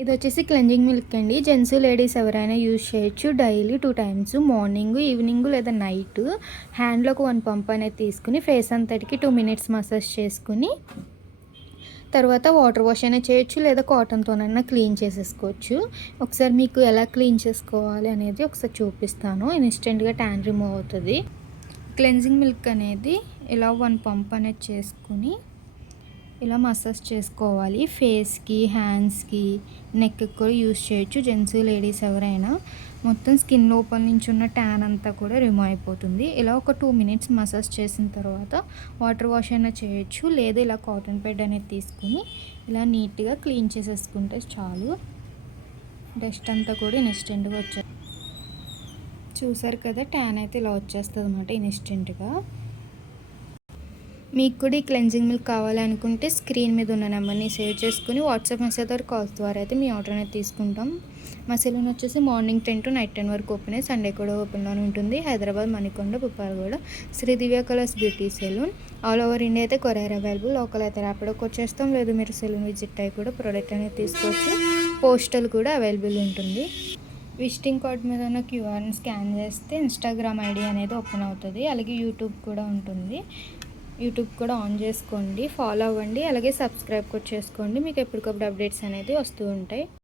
ఇది వచ్చేసి cleansing milk అండి. జెంట్స్, లేడీస్ ఎవరైనా యూజ్ చేయొచ్చు. డైలీ 2 టైమ్స్ మార్నింగ్, ఈవినింగ్ లేదా నైట్ హ్యాండ్‌లోకి 1 పంప్ అనేది తీసుకొని ఫేస్ అంతటికి 2 మినిట్స్ మసాజ్ చేసుకొని తర్వాత వాటర్ వాష్ అయినా చేయొచ్చు లేదా కాటన్‌తోనైనా క్లీన్ చేసేసుకోవచ్చు. ఒకసారి మీకు ఎలా క్లీన్ చేసుకోవాలి అనేది ఒకసారి చూపిస్తాను. ఇన్‌స్టెంట్‌గా ట్యాన్ రిమూవ్ అవుతది. క్లెన్జింగ్ మిల్క్ అనేది ఇలా 1 పంప్ అనేది చేసుకొని ఇలా మసాజ్ చేసుకోవాలి. ఫేస్‌కి, హ్యాండ్స్‌కి, నెక్‌కి కూడా యూజ్ చేయొచ్చు. జెంట్స్, లేడీస్ ఎవరైనా. మొత్తం స్కిన్ లోపల నుంచి ఉన్న ట్యాన్ అంతా కూడా రిమూవ్ అయిపోతుంది. ఇలా ఒక 2 మినిట్స్ మసాజ్ చేసిన తర్వాత వాటర్ వాష్ అయినా చేయొచ్చు. లేదా ఇలా కాటన్ ప్యాడ్ అనేది తీసుకొని ఇలా నీట్‌గా క్లీన్ చేసేసుకుంటే చాలు. డస్ట్ అంతా కూడా ఇన్‌స్టెంట్‌గా చూసారు కదా, ట్యాన్ అయితే ఇలా వచ్చేస్తదనమాట ఇన్‌స్టెంట్‌గా. మీకు కూడా ఈ క్లెన్జింగ్ మిల్క్ కావాలి అనుకుంటే స్క్రీన్ మీద ఉన్న నెంబర్ని సేవ్ చేసుకుని వాట్సాప్ మెసేజ్ ఆర్ కాల్స్ ద్వారా అయితే మీ ఆర్డర్ అనేది తీసుకుంటాం. మా సెలూన్ వచ్చేసి మార్నింగ్ 10 to నైట్ 10 వరకు ఓపెన్. సండే కూడా ఓపెన్లోనే ఉంటుంది. Hyderabad, Manikonda, Puppalaguda Shri Divya colours beauty salon. All over India అయితే కొరియర్ అవైలబుల్. లోకల్ అయితే ర్యాపిడోకి వచ్చేస్తాం. లేదు మీరు సెలూన్ విజిట్ అయ్యి కూడా ప్రోడక్ట్ అనేది తీసుకోవచ్చు. పోస్టల్ కూడా అవైలబుల్ ఉంటుంది. విజిటింగ్ కార్డ్ మీద ఉన్న క్యూఆర్ని స్కాన్ చేస్తే ఇన్స్టాగ్రామ్ ఐడి అనేది ఓపెన్ అవుతుంది. అలాగే యూట్యూబ్ కూడా ఉంటుంది. యూట్యూబ్ కూడా ఆన్ చేసుకోండి, ఫాలో అవ్వండి. అలాగే సబ్స్క్రైబ్ కూడా చేసుకోండి. మీకు ఎప్పటికప్పుడు అప్డేట్స్ అనేది వస్తూ ఉంటాయి.